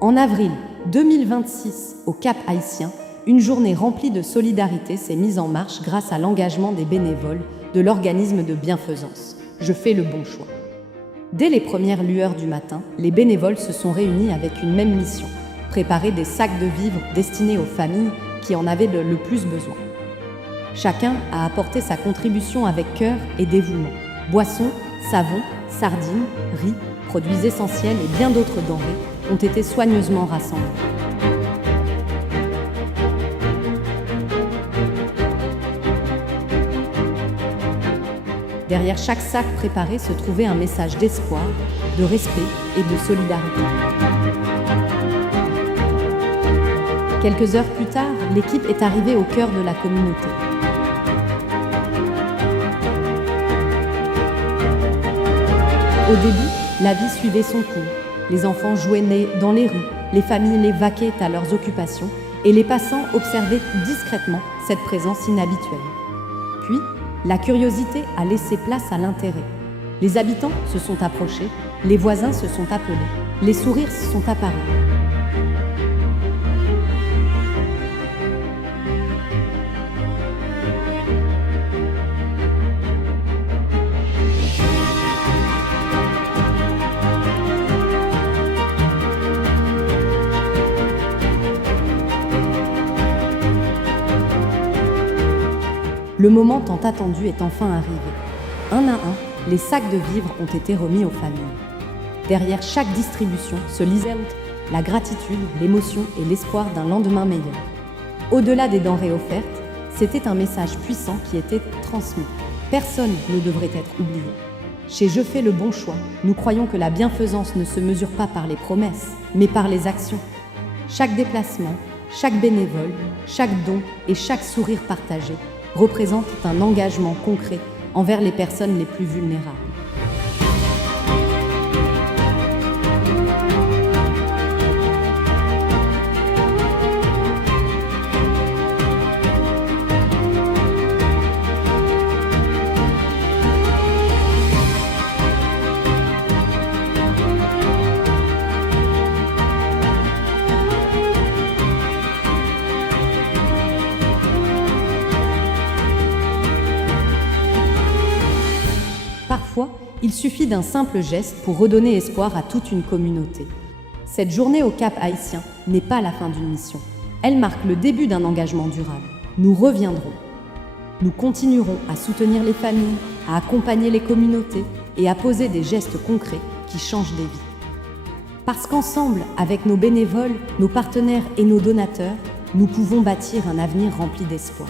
En avril 2026, au Cap Haïtien, une journée remplie de solidarité s'est mise en marche grâce à l'engagement des bénévoles de l'organisme de bienfaisance. Je fais le bon choix. Dès les premières lueurs du matin, les bénévoles se sont réunis avec une même mission, préparer des sacs de vivres destinés aux familles qui en avaient le plus besoin. Chacun a apporté sa contribution avec cœur et dévouement. Boissons, savons, sardines, riz, produits essentiels et bien d'autres denrées ont été soigneusement rassemblés. Derrière chaque sac préparé se trouvait un message d'espoir, de respect et de solidarité. Quelques heures plus tard, l'équipe est arrivée au cœur de la communauté. Au début, la vie suivait son cours. Les enfants jouaient dans les rues, les familles vaquaient à leurs occupations et les passants observaient discrètement cette présence inhabituelle. Puis, la curiosité a laissé place à l'intérêt. Les habitants se sont approchés, les voisins se sont appelés, les sourires sont apparus. Le moment tant attendu est enfin arrivé. Un à un, les sacs de vivres ont été remis aux familles. Derrière chaque distribution se lisait la gratitude, l'émotion et l'espoir d'un lendemain meilleur. Au-delà des denrées offertes, c'était un message puissant qui était transmis. Personne ne devrait être oublié. Chez Je fais le bon choix, nous croyons que la bienfaisance ne se mesure pas par les promesses, mais par les actions. Chaque déplacement, chaque bénévole, chaque don et chaque sourire partagé représente un engagement concret envers les personnes les plus vulnérables. Parfois, il suffit d'un simple geste pour redonner espoir à toute une communauté. Cette journée au Cap Haïtien n'est pas la fin d'une mission. Elle marque le début d'un engagement durable. Nous reviendrons. Nous continuerons à soutenir les familles, à accompagner les communautés et à poser des gestes concrets qui changent des vies. Parce qu'ensemble, avec nos bénévoles, nos partenaires et nos donateurs, nous pouvons bâtir un avenir rempli d'espoir.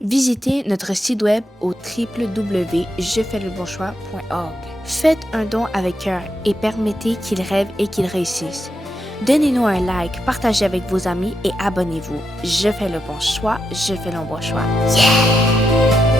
Visitez notre site web au www.jefaislebonchoix.org. Faites un don avec cœur et permettez qu'il rêve et qu'il réussisse. Donnez-nous un like, partagez avec vos amis et abonnez-vous. Je fais le bon choix, je fais le bon choix. Yeah!